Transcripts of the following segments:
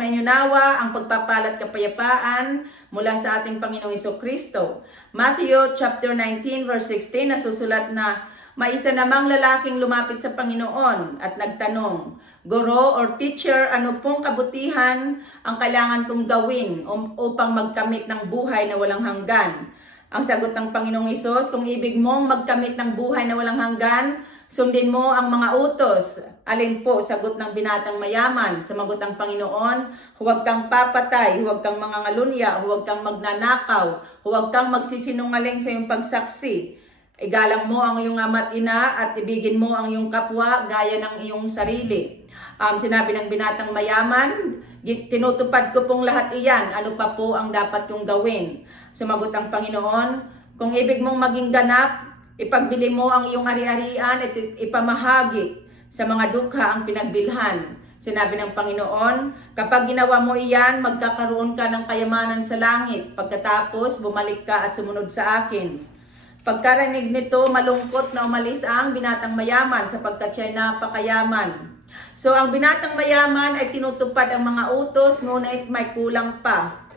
sumainyo nawa ang pagpapala at kapayapaan mula sa ating Panginoong Hesukristo. Matthew chapter 19 verse 16 nasusulat na, may isa namang lalaking lumapit sa Panginoon at nagtanong, Guro or teacher, ano pong kabutihan ang kailangan kong gawin upang magkamit ng buhay na walang hanggan? Ang sagot ng Panginoong Hesus, kung ibig mong magkamit ng buhay na walang hanggan, sundin mo ang mga utos. Alin po? Sagot ng binatang mayaman. Sumagot ang Panginoon, huwag kang papatay, huwag kang mangangalunya, huwag kang magnanakaw, huwag kang magsisinungaling sa iyong pagsaksi. Igalang mo ang iyong ama't ina at ibigin mo ang iyong kapwa gaya ng iyong sarili. Sinabi ng binatang mayaman, tinutupad ko pong lahat iyan, ano pa po ang dapat kong gawin? Sumagot ang Panginoon, kung ibig mong maging ganap, ipagbili mo ang iyong ari-arian at ipamahagi sa mga dukha ang pinagbilhan. Sinabi ng Panginoon, kapag ginawa mo iyan, magkakaroon ka ng kayamanan sa langit. Pagkatapos, bumalik ka at sumunod sa akin. Pagkarinig nito, malungkot na umalis ang binatang mayaman sapagkat siya napakayaman. So, ang binatang mayaman ay tinutupad ang mga utos, ngunit may kulang pa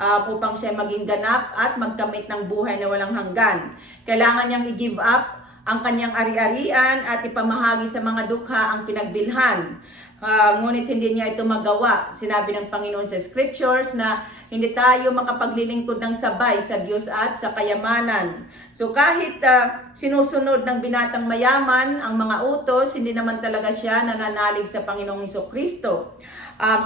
upang siya maging ganap at magkamit ng buhay na walang hanggan. Kailangan niyang i-give up ang kanyang ari-arian at ipamahagi sa mga dukha ang pinagbilhan. Ngunit hindi niya ito magawa. Sinabi ng Panginoon sa Scriptures na hindi tayo makapaglilingkod ng sabay sa Diyos at sa kayamanan. So kahit sinusunod ng binatang mayaman ang mga utos, hindi naman talaga siya nananalig sa Panginoong Hesukristo.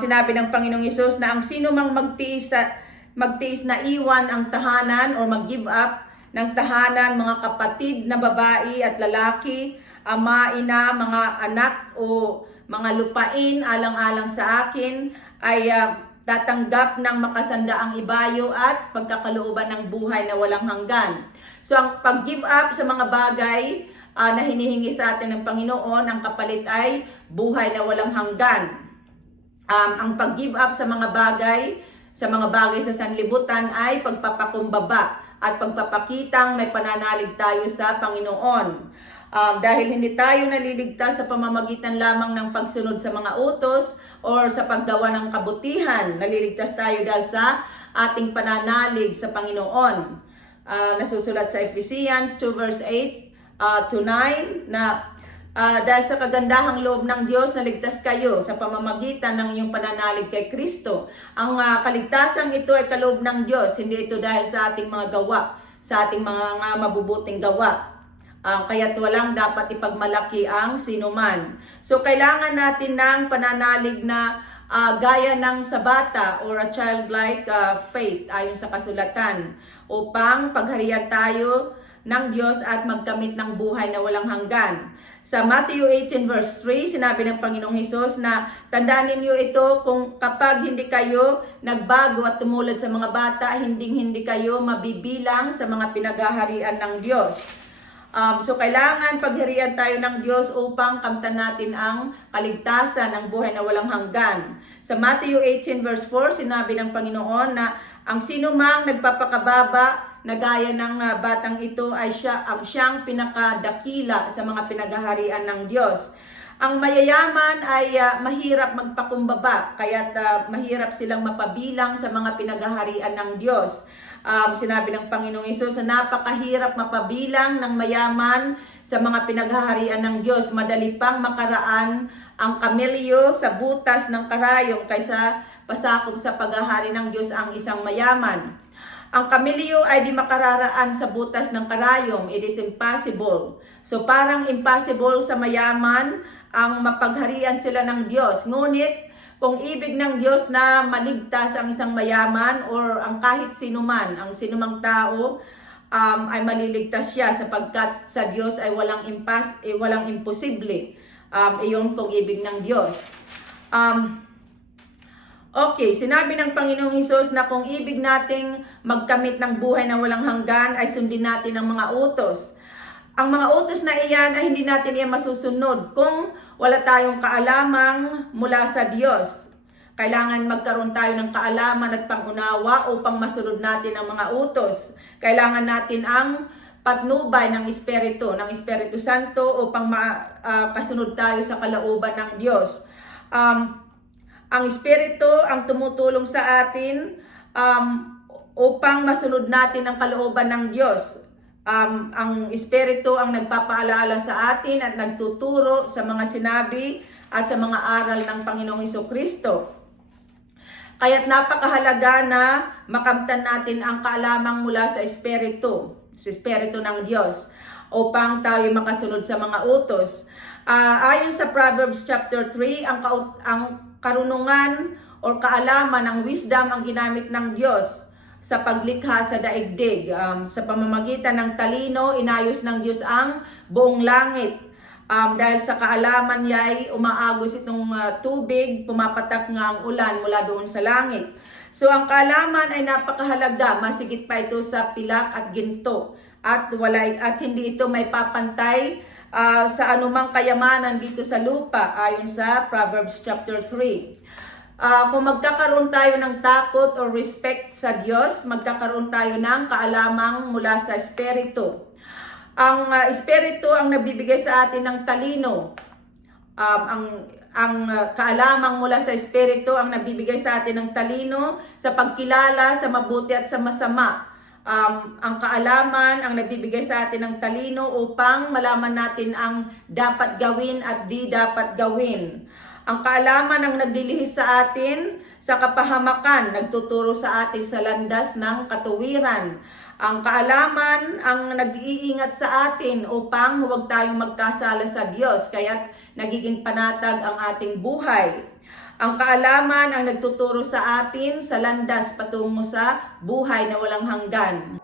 Sinabi ng Panginoong Hesus na ang sino mang magtiis na iwan ang tahanan o mag-give up ng tahanan, mga kapatid na babae at lalaki, ama, ina, mga anak o mga lupain alang-alang sa akin ay tatanggap ng makasandaang ibayo at pagkakalooban ng buhay na walang hanggan. So ang pag-give up sa mga bagay na hinihingi sa atin ng Panginoon, ang kapalit ay buhay na walang hanggan. Ang pag-give up sa mga bagay sa sanlibutan ay pagpapakumbaba at pagpapakitang may pananalig tayo sa Panginoon. Dahil hindi tayo naliligtas sa pamamagitan lamang ng pagsunod sa mga utos or sa paggawa ng kabutihan. Naliligtas tayo dahil sa ating pananalig sa Panginoon. Nasusulat sa Ephesians 2 verse 8 to 9 na dahil sa kagandahang loob ng Diyos, naligtas kayo sa pamamagitan ng iyong pananalig kay Kristo. Ang kaligtasan ito ay kaloob ng Diyos, hindi ito dahil sa ating mga gawa, sa ating mga mabubuting gawa. Kaya't walang dapat ipagmalaki ang sinuman. So kailangan natin ng pananalig na gaya ng sa bata or a childlike faith ayon sa kasulatan upang pagharian tayo ng Diyos at magkamit ng buhay na walang hanggan. Sa Matthew 18 verse 3, sinabi ng Panginoong Hesus na tandaan ninyo ito kung kapag hindi kayo nagbago at tumulad sa mga bata, hindi kayo mabibilang sa mga pinaghaharian ng Diyos. So kailangan pagharian tayo ng Diyos upang kamtan natin ang kaligtasan, ang buhay na walang hanggan. Sa Matthew 18 verse 4, sinabi ng Panginoon na ang sino mang nagpapakababa na gaya ng batang ito ay siyang pinakadakila sa mga pinaghaharian ng Diyos. Ang mayayaman ay mahirap magpakumbaba, kaya't mahirap silang mapabilang sa mga pinaghaharian ng Diyos. Sinabi ng Panginoong Hesus na napakahirap mapabilang ng mayaman sa mga pinaghaharian ng Diyos. Madali pang makaraan ang kamelyo sa butas ng karayom kaysa pasakop sa paghahari ng Diyos ang isang mayaman. Ang kamelyo ay di makararaan sa butas ng karayom. It is impossible. So parang impossible sa mayaman ang mapagharian sila ng Diyos. Ngunit kung ibig ng Diyos na maligtas ang isang mayaman or ang kahit sinuman, ang sinumang tao ay maliligtas siya sapagkat sa Diyos ay walang imposible. Iyon kung ibig ng Diyos. Okay, sinabi ng Panginoong Hesus na kung ibig nating magkamit ng buhay na walang hanggan ay sundin natin ang mga utos. Ang mga utos na iyan ay hindi natin iyan masusunod kung wala tayong kaalamang mula sa Diyos. Kailangan magkaroon tayo ng kaalaman at pangunawa upang masunod natin ang mga utos. Kailangan natin ang patnubay ng Espiritu Santo upang makasunod tayo sa kalooban ng Diyos. Ang Espiritu ang tumutulong sa atin upang masunod natin ang kalooban ng Diyos. Ang Espiritu ang nagpapaalala sa atin at nagtuturo sa mga sinabi at sa mga aral ng Panginoong Hesukristo. Kaya't napakahalaga na makamtan natin ang kaalamang mula sa Espiritu ng Diyos, upang tayo makasunod sa mga utos. Ayon sa Proverbs chapter 3, ang karunungan o kaalaman ng wisdom ang ginamit ng Diyos sa paglikha sa daigdig. Sa pamamagitan ng talino, inayos ng Diyos ang buong langit. Dahil sa kaalaman niya ay umaagos itong tubig, pumapatak nga ang ulan mula doon sa langit. So ang kaalaman ay napakahalaga, masigit pa ito sa pilak at ginto, at hindi ito may papantay sa anumang kayamanan dito sa lupa, ayon sa Proverbs chapter 3. Kung magkakaroon tayo ng takot o respect sa Diyos, magkakaroon tayo ng kaalamang mula sa Espiritu. Ang Espiritu ang nagbibigay sa atin ng talino. Ang kaalamang mula sa Espiritu ang nagbibigay sa atin ng talino sa pagkilala sa mabuti at sa masama. Ang kaalaman ang nagbibigay sa atin ng talino upang malaman natin ang dapat gawin at di dapat gawin. Ang kaalaman ang naglilihis sa atin sa kapahamakan, nagtuturo sa atin sa landas ng katuwiran. Ang kaalaman ang nag-iingat sa atin upang huwag tayong magkasala sa Diyos, kaya't nagiging panatag ang ating buhay. Ang kaalaman ang nagtuturo sa atin sa landas patungo sa buhay na walang hanggan.